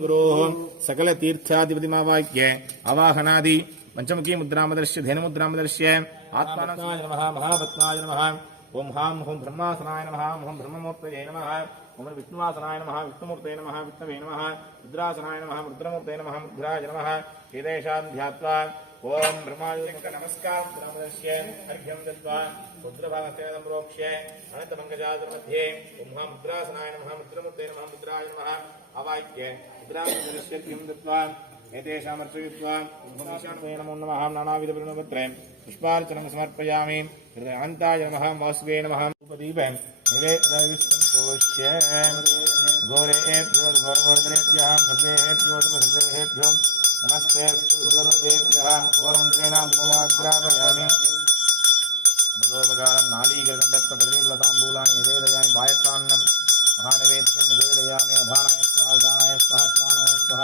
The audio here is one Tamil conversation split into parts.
गुरो सकल तीर्थाधिपतिमावाक्य अवाहनादि पंचमुखी मुद्रामदर्श्य धेनुमुद्रामदर्श्य आत्मानंदाय नमः महापत्नाय नमः ओम हां ओम ब्रह्मासनाय नमः ओम ब्रह्ममूर्तये नमः ओम विष्णुवासनाय नमः विष्णुमूर्तये नमः विष्णवे नमः रुद्रासनाय नमः रुद्रमूर्तये नमः रुद्राय नमः एतेषां ध्यात्वा ओम ब्रह्मायुक्त नमस्कार मुद्रामदर्श्य अर्घ्यं दत्वा रुद्रभागस्य संप्रोक्ष्य अनन्तमङ्गजातर मध्ये ओम हां मुद्रासनाय नमः रुद्रमूर्तये नमः रुद्राय नमः अवाक्य मुद्रामदर्श्यं दत्वा एतेषामर्चयित्वा ईशान्वये नमो नमः नानाविधपरिणोपत्रे पुष्पार्चनं समर्पयामि हृदयान्ताय नमः वासवे नमः उपदीपं निवेदयिष्टोष्य घोरेभ्यो घोरगोत्रेभ्यः सर्वेभ्यो सर्वेभ्यो नमस्ते सुररूपेभ्यः घोरमन्त्रेणां धूमाग्रापयामि अमृतोपकारं नालीगन्धत्वकदलीफलताम्बूलानि निवेदयामि पायसान्नं महानिवेद्यं निवेदयामि अधानाय स्वः उदानाय स्वः स्मानाय स्वः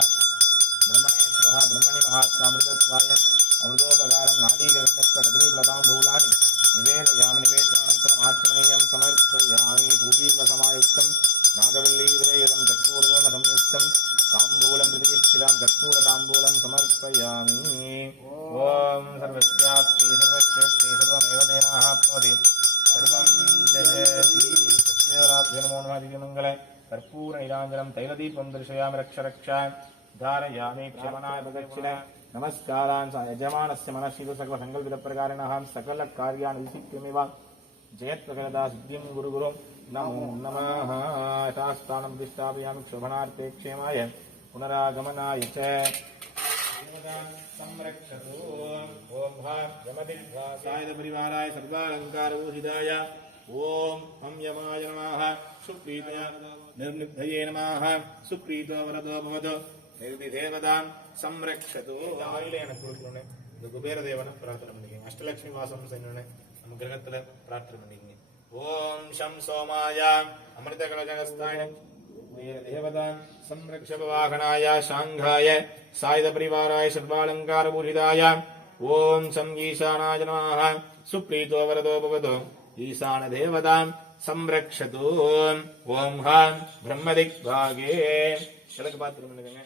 ब्रह्मणे स्वः ब्रह्मणि महात्मामृतत्वाय अमृतोपकारं नालीगन्धत्वकदलीफलताम्बूलानि निवेदयामि निवेदनानन्तरम् आचमनीयं समर्पयामि भूपीफलसमायुक्तं नागवल्लीद्वयं कर्पूरेण संयुक्तं ताम्बूलं प्रतिष्ठितां कर्पूरताम्बूलं समर्पयामि ॐ सर्वस्याप्ते सर्वश्रेष्ठे सर्वमेव तेनाप्नोति सर्वं जयति तस्मै नमो नमः दिव्यमङ्गले कर्पूरनिराञ्जनं तैलदीपं दर्शयामि रक्ष रक्षा धारयामि क्षमनाय प्रदक्षिणे नमस्कारान् यजमानस्य मनस्सिदु सर्वसङ्कल्पितप्रकारिणः सकलकार्याणि विसिद्ध्यमेव जयत्वकलदा सिद्धिं गुरुगुरुं नमो नमः यथास्थानं प्रतिष्ठापयामि क्षोभनार्थे क्षेमाय पुनरागमनाय च संरक्षतु ओम भगवदिव्यासाय परिवाराय सर्वालङ्कारभूषिताय ओम हम यमाय नमः सुप्रीतया निर्निग्धये नमः सुप्रीतो वरदो भवतु निर्विधेवतां संरक्षतु ஆயிலேன குருக்குறனே இந்த குபேர தேவனை பிரார்த்தனை பண்ணிக்கங்க அஷ்டலட்சுமி வாசம் செய்யணும்னு நம்ம கிரகத்துல பிரார்த்தனை பண்ணிக்கங்க ஓம் ஷம் சோமாய அமிர்த கலஜகஸ்தாய தேவதாம் संरक्षक वाहनाय शांघाय सायुध परिवाराय सर्वालंकार पूजिताय ओम शं ईशानाय नमः सुप्रीतो वरदो भवतु ईशान देवतां संरक्षतु ओम हां ब्रह्मदिग्भागे चलक पात्र பண்ணுங்க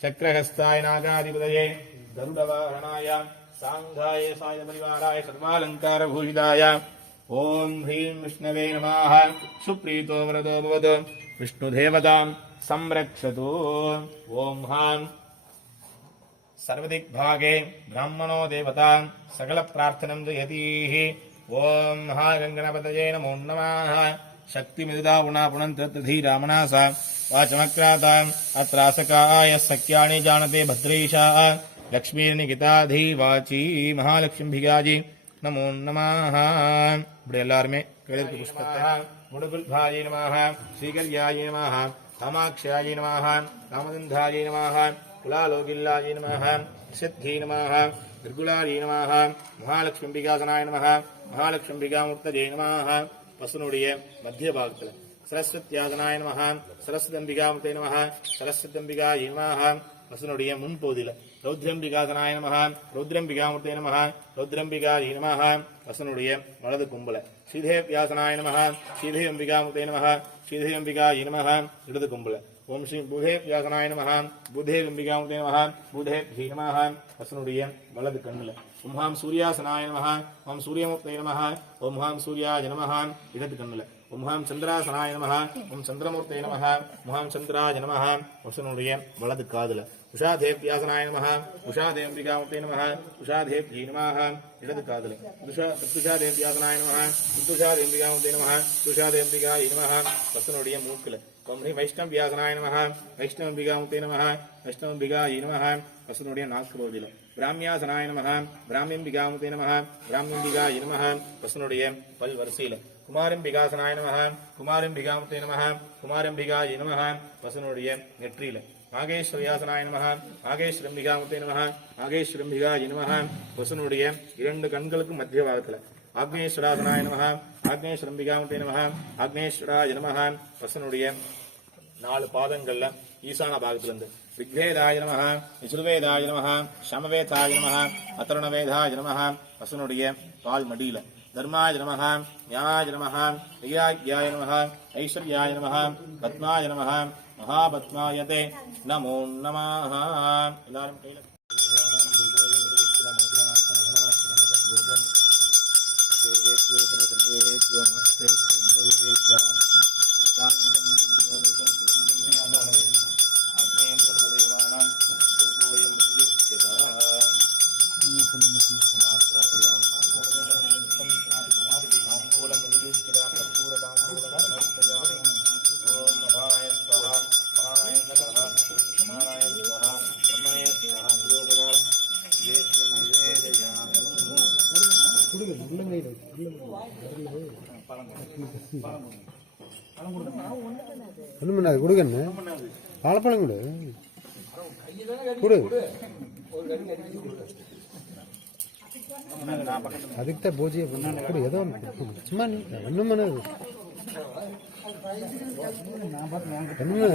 चक्रहस्ताय नागाधिपतये गरुडवाहनाय सांघाय सायुध परिवाराय सर्वालंकार भूषिताय ओम ह्रीं विष्णवे नमः सुप्रीतो वरदो भवतु विष्णुदेवतां संरक्षतु ओम हां सर्वदिग्भागे ब्राह्मणो देवता सकल प्रार्थनं जयतीः ओम महागणपतये नमो नमः शक्तिमिदुदा पुनन्तधीरामनासा वाचमक्राताम् अत्रासकाय सख्यानि जानते भद्रेशा लक्ष्मीर्निकिताधी वाची महालक्ष्मीभिगाजी नमो नमः இப்படி எல்லாருமே கையில புஷ்பத்தை முடுகுல்பாயை நமः ஸ்ரீகல்யாயை நமः காமாக்ஷ்யாயை நமः காமதந்தாயை நமः குலாலோகில்லாயை நமः சித்தி நமः துர்குலாயை நமः மகாலக்ஷ்மிபிகாசனாய நமः மகாலக்ஷ்மிபிகாமூர்த்தஜே நமः பசுனுடைய மத்திய பாகத்துல சரஸ்வத்யாசனாய நமः சரஸ்வதம்பிகாமூர்த்தே நமः சரஸ்வதம்பிகாயை நமः பசுனுடைய முன்பகுதியில ரௌத்ரம்பிகாசனாய நமः ரௌத்ரம்பிகாமூர்த்தே நமः ரௌத்ரம்பிகாயை நமः பசுனுடைய வலது கும்பல ஸ்ரீதேவ்யாசனாய நமः ஸ்ரீதேவம்பிகாமூர்த்தே நமः ஸ்ரீதேவம்பிகாயை நமः இடது கும்பல ஓம் ஸ்ரீ பூதேவ்யாசனாய நமः பூதேவம்பிகாமூர்த்தே நமः பூதேவ்யை நமः பசுனுடைய வலது கண்ணுல ஓம் ஹாம் சூர்யாசனாய நமः ஓம் சூரியமூர்த்தே நமः ஓம் ஹாம் சூர்யாய நமः இடது கண்ணுல ஓம் ஹாம் சந்திராசனாய நமः ஓம் சந்திரமூர்த்தே நமः ஓம் ஹாம் சந்திராய நமः பசுனுடைய வலது காதுல உஷாதேவ்யாசனாய நமः உஷாதேவம்பிகாமூர்த்தே நமः உஷாதேவ்யை நமः இடது காதுல ருத்துஷாதேவ்யாசனாய நமः ருத்துஷாதேவம்பிகாமூர்த்தே நமः ருத்துஷாதேவம்பிகாயை நமः பசுனுடைய மூக்குல ஓம் ஹ்ரீ வைஷ்ணவ்யாசனாய நமः வைஷ்ணவம்பிகாமூர்த்தே நமः வைஷ்ணவம்பிகாயை நமः பசுனுடைய நாக்கு பகுதியில பிராமியாசனாய நமः பிராமியம்பிகாமூர்த்தே நமः பிராமியம்பிகாயை நமः பசுனுடைய பல் வரிசையில குமாரம்பிகாசனாய நமः குமாரம்பிகாமூர்த்தே நமः குமாரம்பிகாயை நமः பசுனுடைய நெற்றியில நாகேஸ்வரியாசனாய நமः நாகேஸ்வரம்பிகாமூர்த்தே நமः நாகேஸ்வரம்பிகாயை நமः பசுனுடைய இரண்டு கண்களுக்கு மத்திய பாகத்துல ஆக்னேஸ்வராசனாய நமः ஆக்னேஸ்வரம்பிகாமூர்த்தே நமः ஆக்னேஸ்வராய நமः பசுனுடைய 4 பாதங்கள்ல ஈசான பாகத்துல இருந்து ऋग्वेदाय नमः यजुर्वेदाय नमः सामवेदाय नमः अतरुणवेदाय नमः பசுனுடைய பால் மடியில धर्माय नमः न्यायाय नमः वैराग्याय नमः ऐश्वर्याय नमः पद्माय नमः महापद्मायते नमो नमः ஒன்றும் பண்ணாது கொடுக்கண்ணு வாழைப்பழம் கொடு கொடு அதுக்கு தான் பூஜையை பண்ணாங்க கொடு ஏதோ ஒன்று சும்மா ஒன்றும் பண்ணாது ஒன்றுமே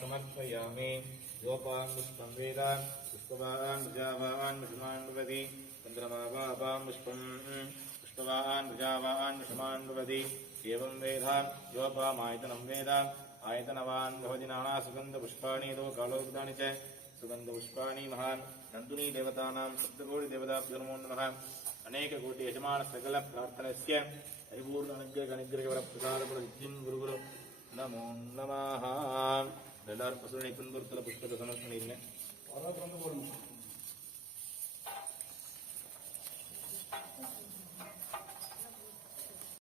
समर्पयामि गोपान् पुष्पं वेदान् पुष्पवान् प्रजावान् विषमान् भवति चन्द्रमावापां पुष्पं पुष्पवान् प्रजावान् विषमान् भवति एवं वेदान् गोपामायतनं वेदान् आयतनवान् भवति नाना सुगन्धपुष्पाणि लोकालोकितानि च सुगन्धपुष्पाणि महान् नन्दुनी देवतानां सप्तकोटिदेवताभ्यो नमो नमः अनेककोटि यजमान सकल प्रार्थनस्य परिपूर्ण अनुग्रहवरप्रसादप्रसिद्धिं गुरुगुरु नमो नमः. எல்லாரும் பசுனை பின்புறத்தில் புஷ்பத்தை சமர்ப்பணிங்க.